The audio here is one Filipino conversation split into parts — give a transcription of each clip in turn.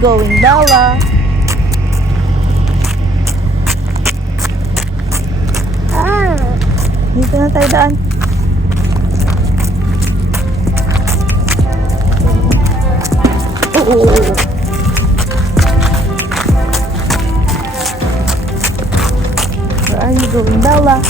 going Bella. Dito na tayo daan. Oo. Where are you going, Bella?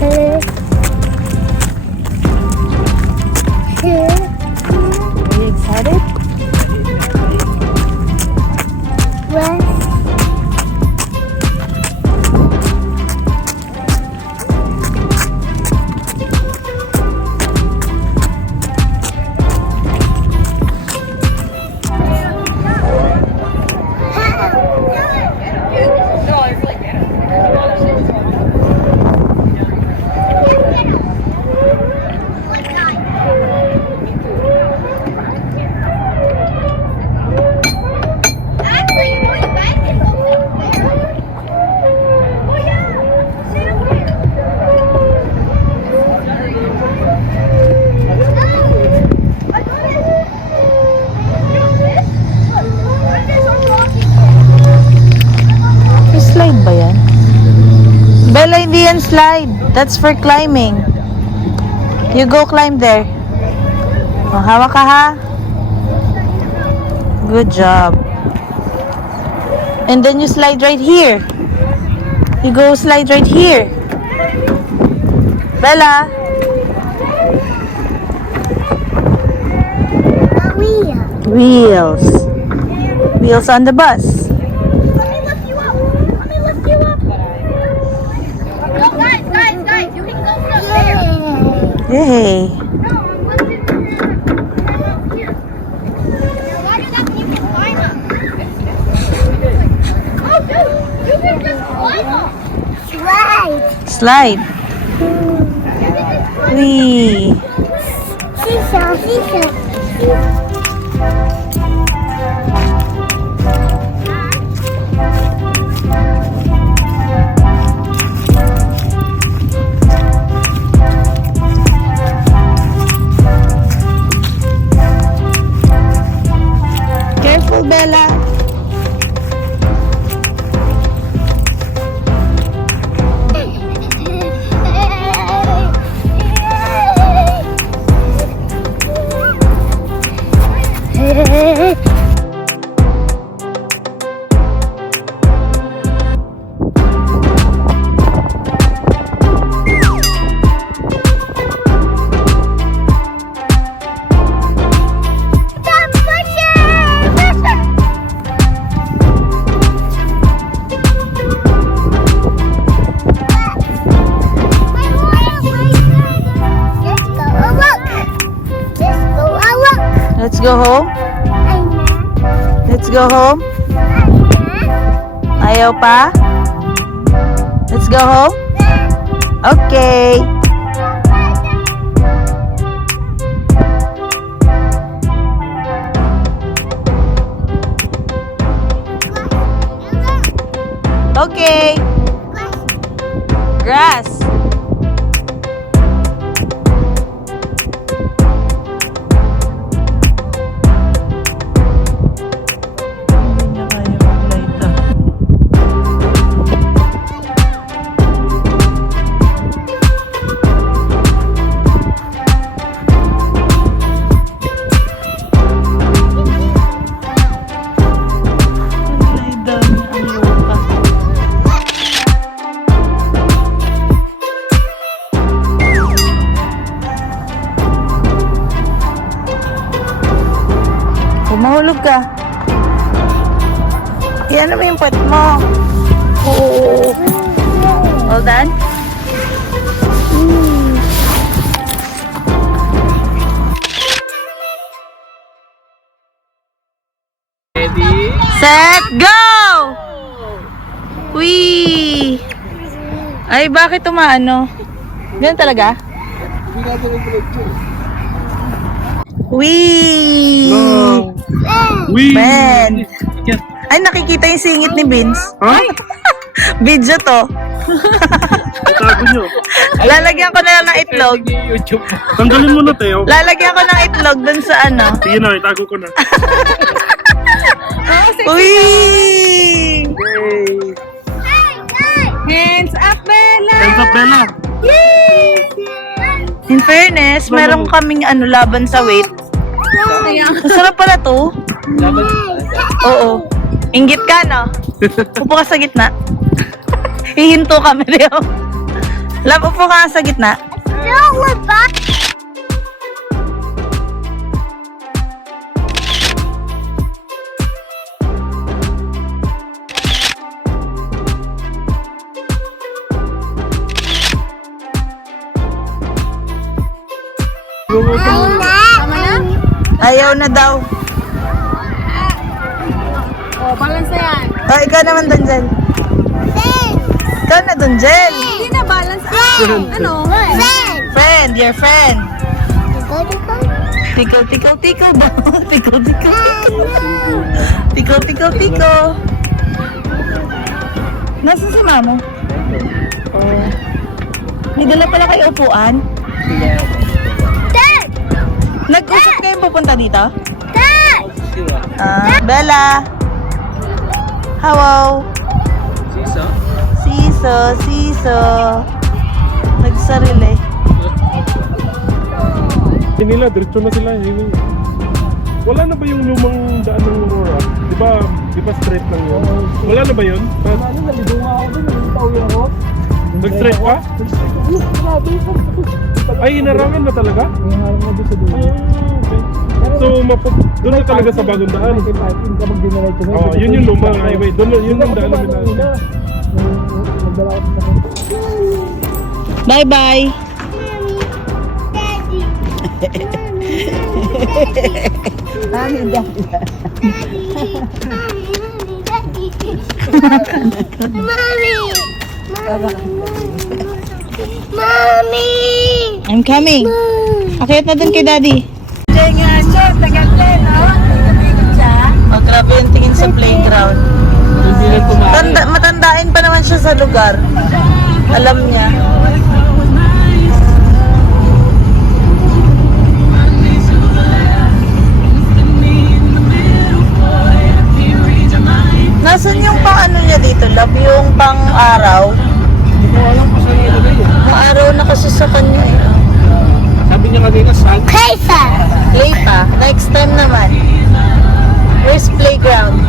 Are you excited? Slide ba yan? Bella, hindi yan slide. That's for climbing. You go climb there. Oh, hawak ka ha. Good job. And then you slide right here. You go slide right here. Bella. Wheels. Wheels on the bus. Yay! Slide. Wee. Careful, Bella. Let's go home. Let's go home. Ayaw pa? Let's go home. Okay. Okay. Grass. Mahulog ka. Yan naman yung puwet mo. Oo. All done? Ready? Set, go! Wee! Ay, bakit umaano? Ganun talaga? Wee! Wee! Bend! Ay, nakikita yung singit ni Vince. Ha? Video to. Tago nyo. Lalagyan ko na lang ng itlog. YouTube. Tanggalin mo na, Teo. Lalagyan ko ng itlog dun sa ano. Sige na, itago ko na. Uy! Hands up, Bella! Hands up, Bella. In fairness, meron kaming ano, laban sa weight. Masarap pala to. Oo. Inggit ka, no? Upo ka sa gitna. Hihinto kami rin. Love, upo ka sa gitna. Ayaw na daw. Oh, balance na yan. Oh, ikaw naman dun, Jen. Ikaw na dun, Jen. Hindi na balance. Ano? Friend, your friend. Tikaw, tikaw, tikaw ba? Tikaw, tikaw, tikaw. Tikaw, tikaw, tikaw. Nasaan si mama? Oh. May dala pala kayo upuan? Nag-usap kayong pupunta dito? Bella. Hello. Siso. Nagsarili. Hindi nila, diretso na sila. Highway. Wala na ba yung lumang daan ng Aurora? Di ba straight lang yun? Wala na ba yun? Nag-straight pa? Ay, inarangan na talaga? Okay. So, doon na talaga sa bagong daan. Oh, yun yung lumang highway. Doon yun yung daan na minaan. Bye-bye. Mommy! I'm coming. Akit na dun kay Daddy. Oh, grabe yung tingin sa playground. Matandain pa naman siya sa lugar. Alam niya. Nasaan yung pang ano niya dito, love? Yung pang araw? Ang araw na kasi sa kanya eh. Sabi niya kanina, saan? Play pa. Next time naman. Where's playground?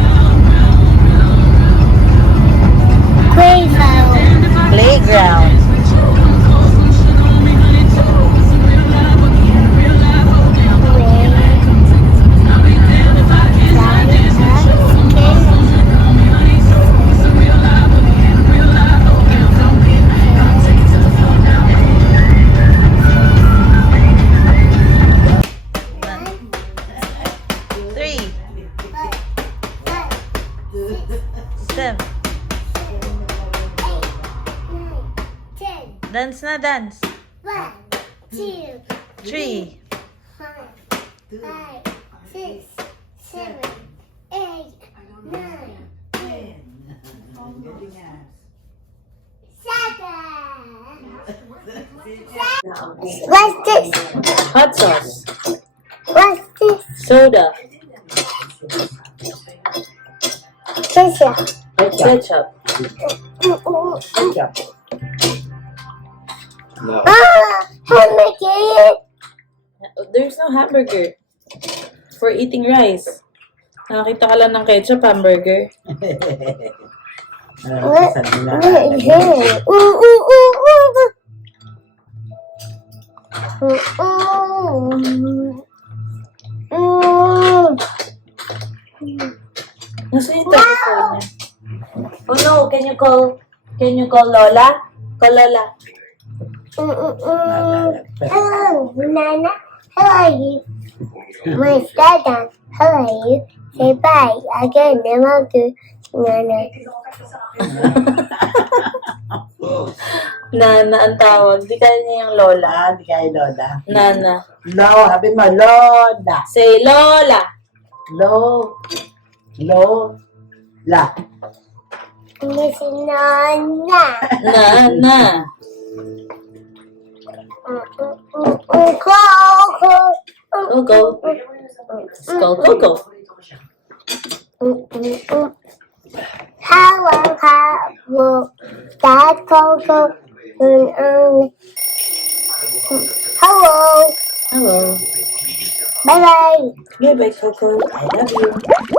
Playground. Dance na dance. 1, 2, 3. 4, 5, 6, 7, 8, 9, 10. What's this? Hot sauce. What's this? Soda. Ketchup. Hamburger. There's no hamburger. For eating rice. Nakakita ka lang ng ketchup, hamburger. What is it? Nasaan yung telephone niya? Oh no, can you call Lola? Call Lola. Hello, Nana. How are you? My dada. How are you? Say bye. Again, never do. Nana. Nana ang tawag. Di kaya niya yung Lola. Di kaya Lola. Nana. Lo, sabi mo, Lola. Say Lola. Lo. La. Miss Nana. Na. Coco. Go. Go. Hello, Dad Coco. Hello. Hello. Bye bye. Bye-bye, Coco. I love you.